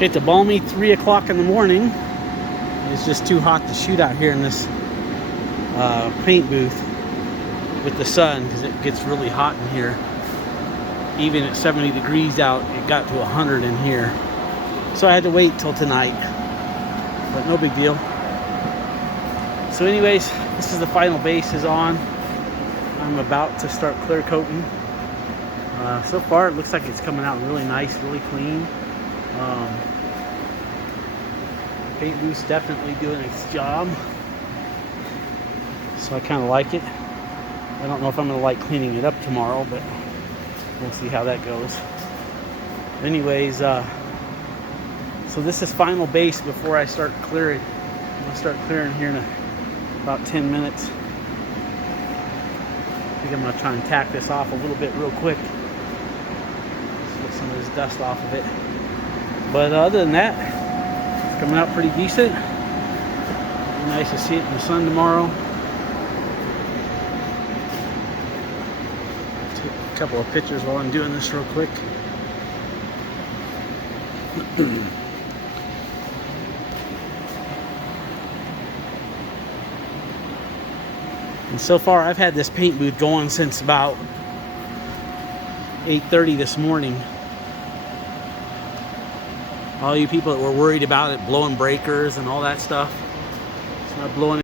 Okay, it's a balmy 3 o'clock in the morning. It's just too hot to shoot out here in this paint booth with the sun because it gets really hot in here. Even at 70 degrees out, it got to 100 in here. So I had to wait till tonight, but no big deal. So anyways, this is the final base is on. I'm about to start clear coating. So far it looks like it's coming out really nice, really clean. Paint booth's definitely doing its job. So I kind of like it. I don't know if I'm going to like cleaning it up tomorrow, but we'll see how that goes. Anyways, so this is final base before I start clearing. I'm going to start clearing here in about 10 minutes. I think I'm going to try and tack this off a little bit real quick. Just get some of this dust off of it. But other than that, it's coming out pretty decent. Be nice to see it in the sun tomorrow. Take a couple of pictures while I'm doing this real quick. And so far I've had this paint booth going since about 8:30 this morning. All you people that were worried about it blowing breakers and all that stuff, it's not blowing